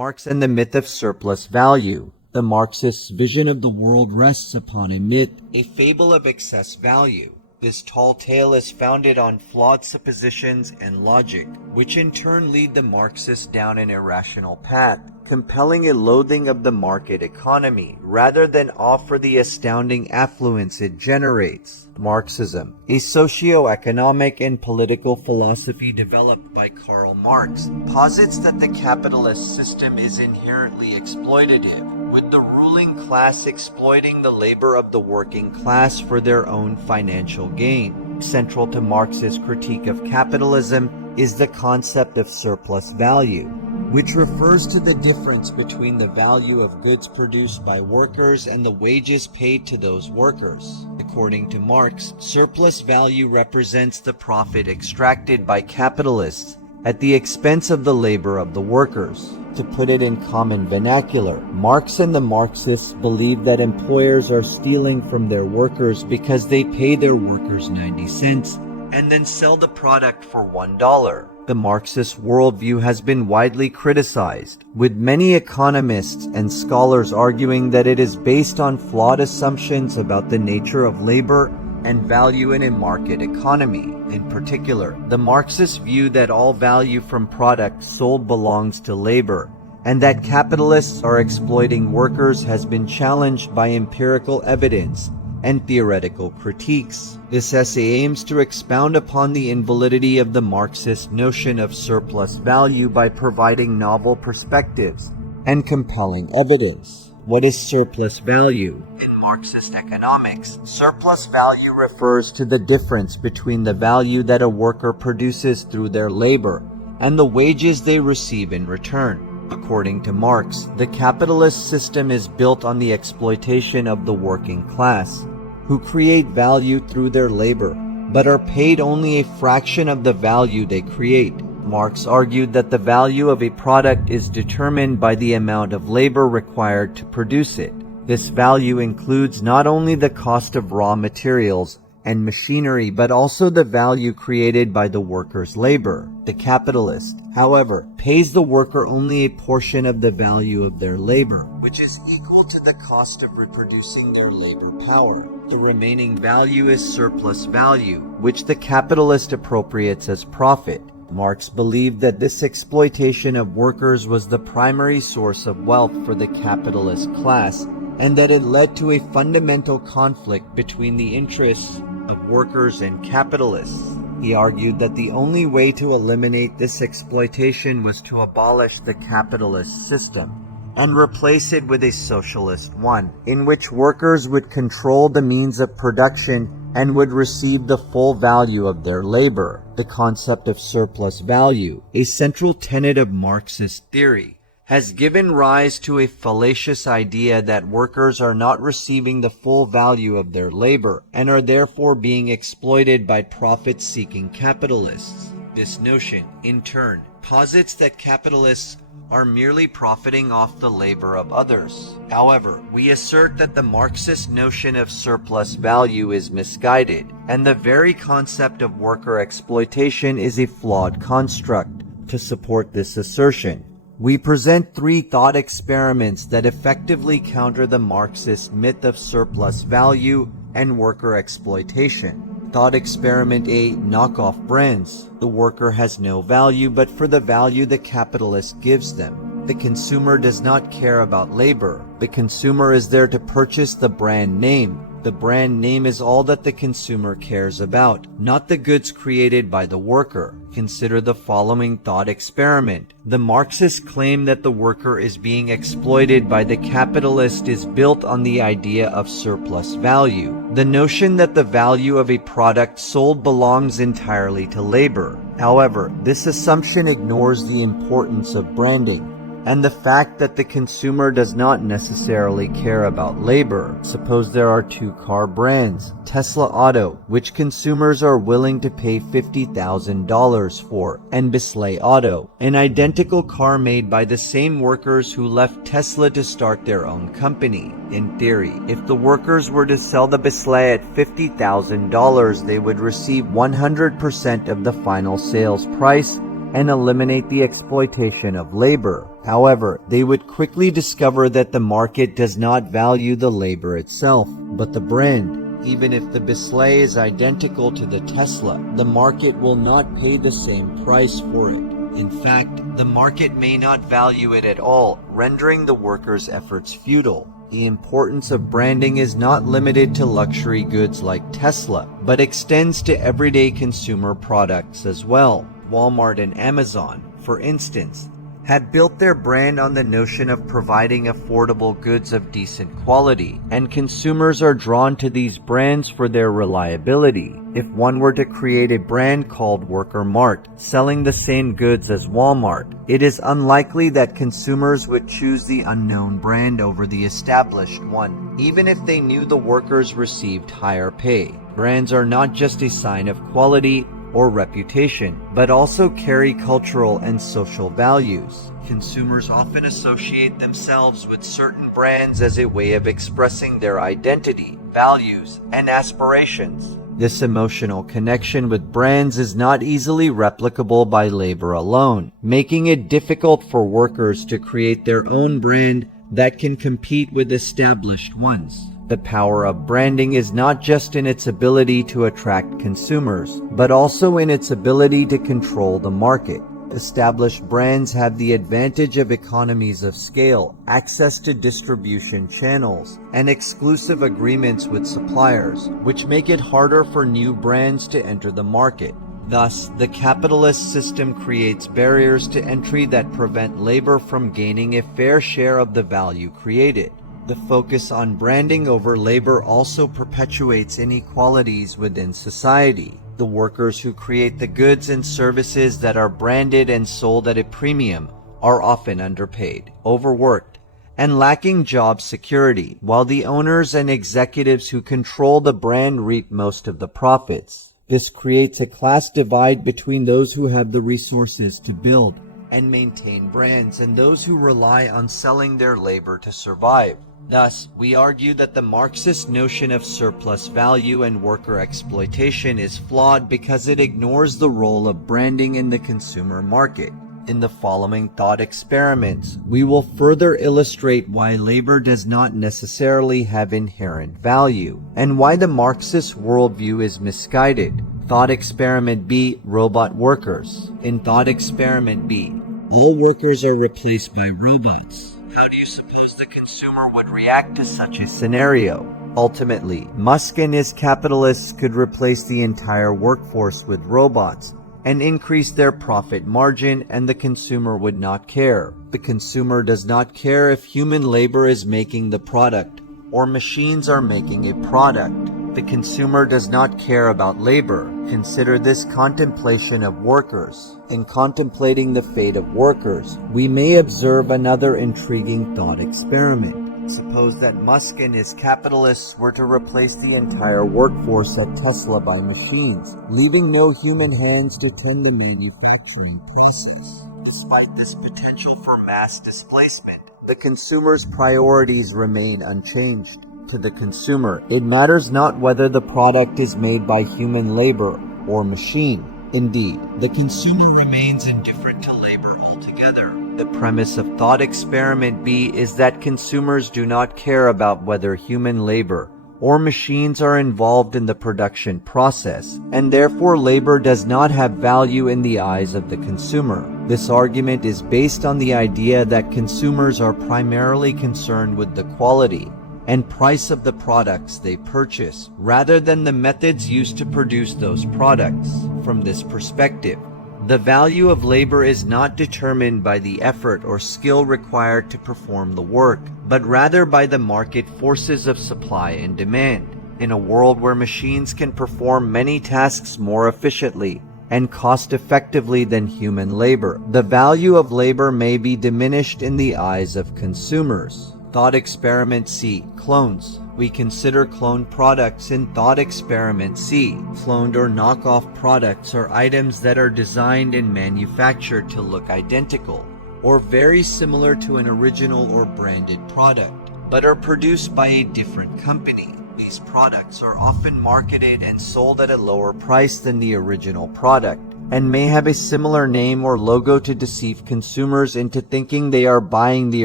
Marx and the myth of surplus value. The Marxist's vision of the world rests upon a myth, a fable of excess value. This tall tale is founded on flawed suppositions and logic, which in turn lead the Marxists down an irrational path, compelling a loathing of the market economy rather than offer the astounding affluence it generates. Marxism, a socio-economic and political philosophy developed by Karl Marx, posits that the capitalist system is inherently exploitative, with the ruling class exploiting the labor of the working class for their own financial gain. Central to Marx's critique of capitalism is the concept of surplus value, which refers to the difference between the value of goods produced by workers and the wages paid to those workers. According to Marx, surplus value represents the profit extracted by capitalists at the expense of the labor of the workers. To put it in common vernacular, Marx and the Marxists believe that employers are stealing from their workers because they pay their workers 90 cents and then sell the product for $1. The Marxist worldview has been widely criticized, with many economists and scholars arguing that it is based on flawed assumptions about the nature of labor and value in a market economy. In particular, the Marxists view that all value from products sold belongs to labor, and that capitalists are exploiting workers has been challenged by empirical evidence and theoretical critiques. This essay aims to expound upon the invalidity of the Marxist notion of surplus value by providing novel perspectives and compelling evidence. What is surplus value? In Marxist economics, surplus value refers to the difference between the value that a worker produces through their labor and the wages they receive in return. According to Marx, the capitalist system is built on the exploitation of the working class, who create value through their labor, but are paid only a fraction of the value they create. Marx argued that the value of a product is determined by the amount of labor required to produce it. This value includes not only the cost of raw materials and machinery, but also the value created by the worker's labor. The capitalist, however, pays the worker only a portion of the value of their labor, which is equal to the cost of reproducing their labor power. The remaining value is surplus value, which the capitalist appropriates as profit. Marx believed that this exploitation of workers was the primary source of wealth for the capitalist class, and that it led to a fundamental conflict between the interests of workers and capitalists. He argued that the only way to eliminate this exploitation was to abolish the capitalist system and replace it with a socialist one, in which workers would control the means of production and would receive the full value of their labor. The concept of surplus value, a central tenet of Marxist theory, has given rise to a fallacious idea that workers are not receiving the full value of their labor and are therefore being exploited by profit-seeking capitalists. This notion, in turn, posits that capitalists are merely profiting off the labor of others. However, we assert that the Marxist notion of surplus value is misguided, and the very concept of worker exploitation is a flawed construct. To support this assertion, we present three thought experiments that effectively counter the Marxist myth of surplus value and worker exploitation. Thought experiment A, knockoff brands. The worker has no value but for the value the capitalist gives them. The consumer does not care about labor. The consumer is there to purchase the brand name. The brand name is all that the consumer cares about, not the goods created by the worker. Consider the following thought experiment. The Marxists claim that the worker is being exploited by the capitalist is built on the idea of surplus value, the notion that the value of a product sold belongs entirely to labor. However, this assumption ignores the importance of branding and the fact that the consumer does not necessarily care about labor. Suppose there are two car brands, Tesla Auto, which consumers are willing to pay $50,000 for, and Bisley Auto, an identical car made by the same workers who left Tesla to start their own company. In theory, if the workers were to sell the Bisley at $50,000, they would receive 100% of the final sales price and eliminate the exploitation of labor. However, they would quickly discover that the market does not value the labor itself, but the brand. Even if the Bisley is identical to the Tesla, the market will not pay the same price for it. In fact, the market may not value it at all, rendering the workers' efforts futile. The importance of branding is not limited to luxury goods like Tesla, but extends to everyday consumer products as well. Walmart and Amazon, for instance, have built their brand on the notion of providing affordable goods of decent quality, and consumers are drawn to these brands for their reliability. If one were to create a brand called Worker Mart, selling the same goods as Walmart, it is unlikely that consumers would choose the unknown brand over the established one, even if they knew the workers received higher pay. Brands are not just a sign of quality or reputation, but also carry cultural and social values. Consumers often associate themselves with certain brands as a way of expressing their identity, values, and aspirations. This emotional connection with brands is not easily replicable by labor alone, making it difficult for workers to create their own brand that can compete with established ones. The power of branding is not just in its ability to attract consumers, but also in its ability to control the market. Established brands have the advantage of economies of scale, access to distribution channels, and exclusive agreements with suppliers, which make it harder for new brands to enter the market. Thus, the capitalist system creates barriers to entry that prevent labor from gaining a fair share of the value created. The focus on branding over labor also perpetuates inequalities within society. The workers who create the goods and services that are branded and sold at a premium are often underpaid, overworked, and lacking job security, while the owners and executives who control the brand reap most of the profits. This creates a class divide between those who have the resources to build and maintain brands and those who rely on selling their labor to survive. Thus, we argue that the Marxist notion of surplus value and worker exploitation is flawed because it ignores the role of branding in the consumer market. In the following thought experiments, we will further illustrate why labor does not necessarily have inherent value, and why the Marxist worldview is misguided. Thought Experiment B, Robot Workers. In Thought Experiment B, all workers are replaced by robots. How do you suppose the consumer would react to such a scenario? Ultimately, Musk and his capitalists could replace the entire workforce with robots and increase their profit margin, and the consumer would not care. The consumer does not care if human labor is making the product or machines are making a product. The consumer does not care about labor. Consider this contemplation of workers. In contemplating the fate of workers, we may observe another intriguing thought experiment. Suppose that Musk and his capitalists were to replace the entire workforce at Tesla by machines, leaving no human hands to tend the manufacturing process. Despite this potential for mass displacement, the consumer's priorities remain unchanged. To the consumer, it matters not whether the product is made by human labor or machine. Indeed, the consumer remains indifferent to labor altogether. The premise of Thought Experiment B is that consumers do not care about whether human labor or machines are involved in the production process, and therefore labor does not have value in the eyes of the consumer. This argument is based on the idea that consumers are primarily concerned with the quality and price of the products they purchase, rather than the methods used to produce those products. From this perspective, the value of labor is not determined by the effort or skill required to perform the work, but rather by the market forces of supply and demand. In a world where machines can perform many tasks more efficiently and cost-effectively than human labor, the value of labor may be diminished in the eyes of consumers. Thought Experiment C, Clones. We consider cloned products in Thought Experiment C. Cloned or knockoff products are items that are designed and manufactured to look identical or very similar to an original or branded product, but are produced by a different company. These products are often marketed and sold at a lower price than the original product, and may have a similar name or logo to deceive consumers into thinking they are buying the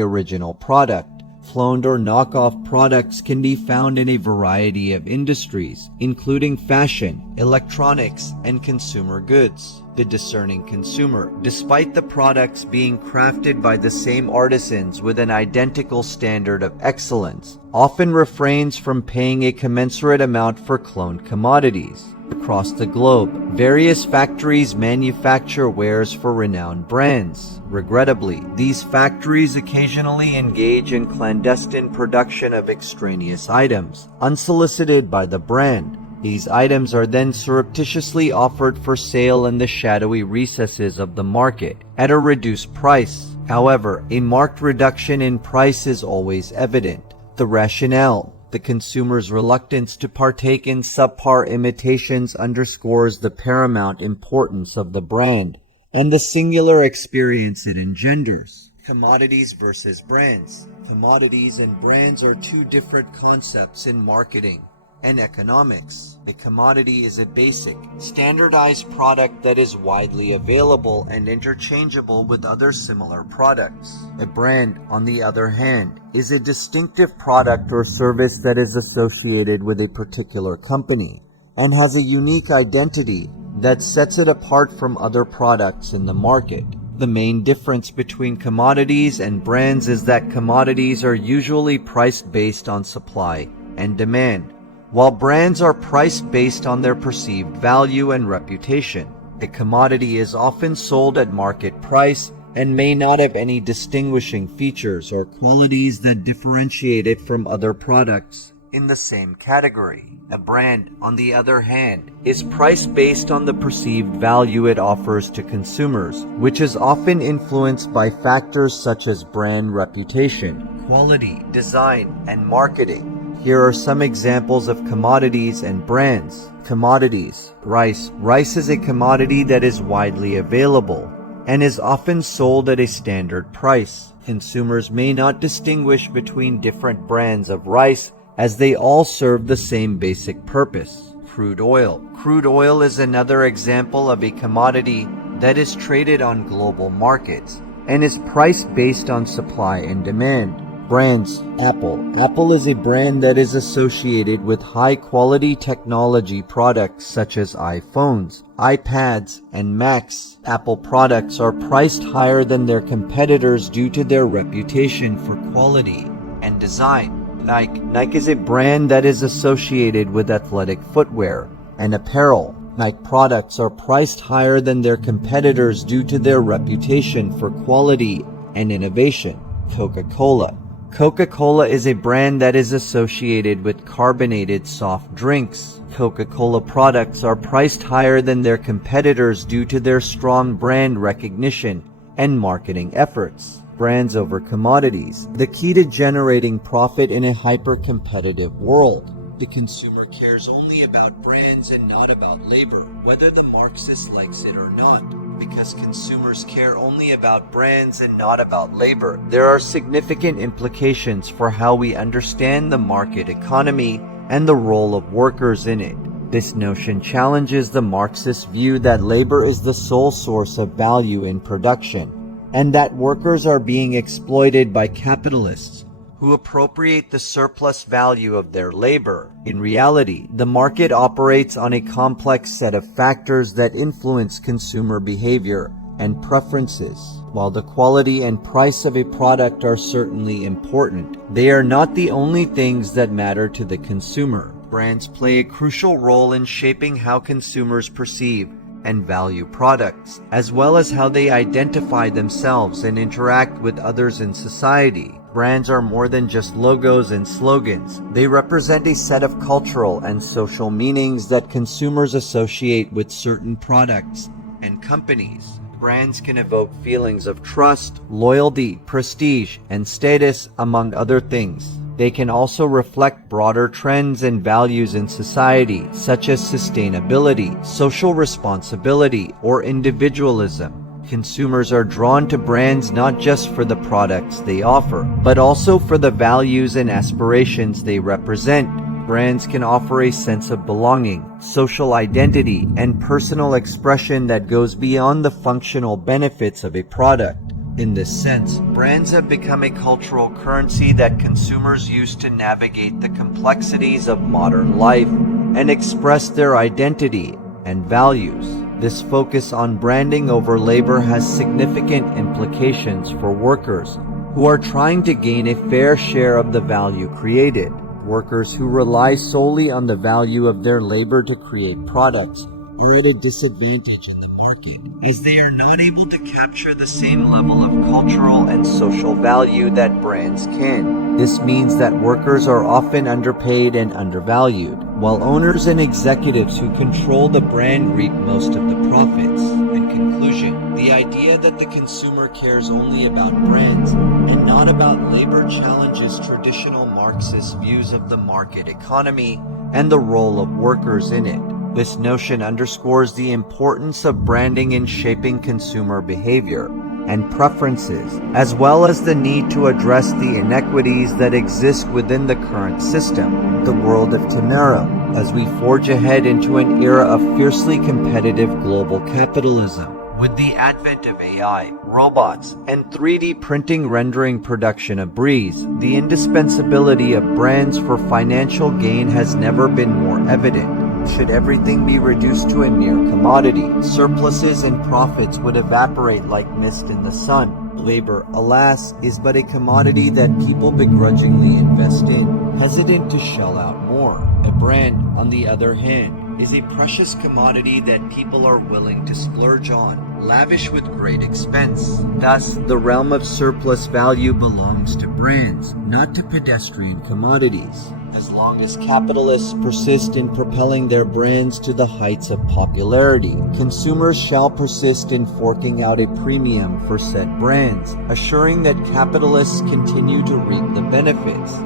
original product. Flawed or knockoff products can be found in a variety of industries, including fashion, electronics, and consumer goods. The discerning consumer, despite the products being crafted by the same artisans with an identical standard of excellence, often refrains from paying a commensurate amount for cloned commodities. Across the globe, various factories manufacture wares for renowned brands. Regrettably, these factories occasionally engage in clandestine production of extraneous items, unsolicited by the brand. These items are then surreptitiously offered for sale in the shadowy recesses of the market at a reduced price. However, a marked reduction in price is always evident. The rationale, the consumer's reluctance to partake in subpar imitations, underscores the paramount importance of the brand and the singular experience it engenders. Commodities versus brands. Commodities and brands are two different concepts in marketing and economics. A commodity is a basic, standardized product that is widely available and interchangeable with other similar products. A brand, on the other hand, is a distinctive product or service that is associated with a particular company and has a unique identity that sets it apart from other products in the market. The main difference between commodities and brands is that commodities are usually priced based on supply and demand, while brands are priced based on their perceived value and reputation. A commodity is often sold at market price and may not have any distinguishing features or qualities that differentiate it from other products in the same category. A brand, on the other hand, is priced based on the perceived value it offers to consumers, which is often influenced by factors such as brand reputation, quality, design, and marketing. Here are some examples of commodities and brands. Commodities. Rice. Rice is a commodity that is widely available and is often sold at a standard price. Consumers may not distinguish between different brands of rice as they all serve the same basic purpose. Crude oil. Crude oil is another example of a commodity that is traded on global markets and is priced based on supply and demand. Brands. Apple. Apple is a brand that is associated with high-quality technology products such as iPhones, iPads, and Macs. Apple products are priced higher than their competitors due to their reputation for quality and design. Nike. Nike is a brand that is associated with athletic footwear and apparel. Nike products are priced higher than their competitors due to their reputation for quality and innovation. Coca-Cola. Coca-Cola is a brand that is associated with carbonated soft drinks. Coca-Cola products are priced higher than their competitors due to their strong brand recognition and marketing efforts. Brands over commodities. The key to generating profit in a hyper-competitive world. The consumer cares only about brands and not about labor, whether the Marxist likes it or not. Because consumers care only about brands and not about labor, there are significant implications for how we understand the market economy and the role of workers in it. This notion challenges the Marxist view that labor is the sole source of value in production, and that workers are being exploited by capitalists who appropriate the surplus value of their labor. In reality, the market operates on a complex set of factors that influence consumer behavior and preferences. While the quality and price of a product are certainly important, they are not the only things that matter to the consumer. Brands play a crucial role in shaping how consumers perceive and value products, as well as how they identify themselves and interact with others in society. Brands are more than just logos and slogans. They represent a set of cultural and social meanings that consumers associate with certain products and companies. Brands can evoke feelings of trust, loyalty, prestige, and status, among other things. They can also reflect broader trends and values in society, such as sustainability, social responsibility, or individualism. Consumers are drawn to brands not just for the products they offer, but also for the values and aspirations they represent. brands can offer a sense of belonging, social identity, and personal expression that goes beyond the functional benefits of a product. In this sense, brands have become a cultural currency that consumers use to navigate the complexities of modern life and express their identity and values. This focus on branding over labor has significant implications for workers who are trying to gain a fair share of the value created. Workers who rely solely on the value of their labor to create products are at a disadvantage in the market, as they are not able to capture the same level of cultural and social value that brands can. This means that workers are often underpaid and undervalued, while owners and executives who control the brand reap most of the profits. In conclusion, the idea that the consumer cares only about brands and not about labor challenges traditional Marxist views of the market economy and the role of workers in it. This notion underscores the importance of branding in shaping consumer behavior and preferences, as well as the need to address the inequities that exist within the current system, the world of tomorrow, as we forge ahead into an era of fiercely competitive global capitalism. With the advent of AI, robots, and 3D printing rendering production a breeze, the indispensability of brands for financial gain has never been more evident. Should everything be reduced to a mere commodity, surpluses and profits would evaporate like mist in the sun. Labor, alas, is but a commodity that people begrudgingly invest in, hesitant to shell out more. A brand, on the other hand, is a precious commodity that people are willing to splurge on, lavish with great expense. Thus, the realm of surplus value belongs to brands, not to pedestrian commodities. As long as capitalists persist in propelling their brands to the heights of popularity, consumers shall persist in forking out a premium for said brands, assuring that capitalists continue to reap the benefits.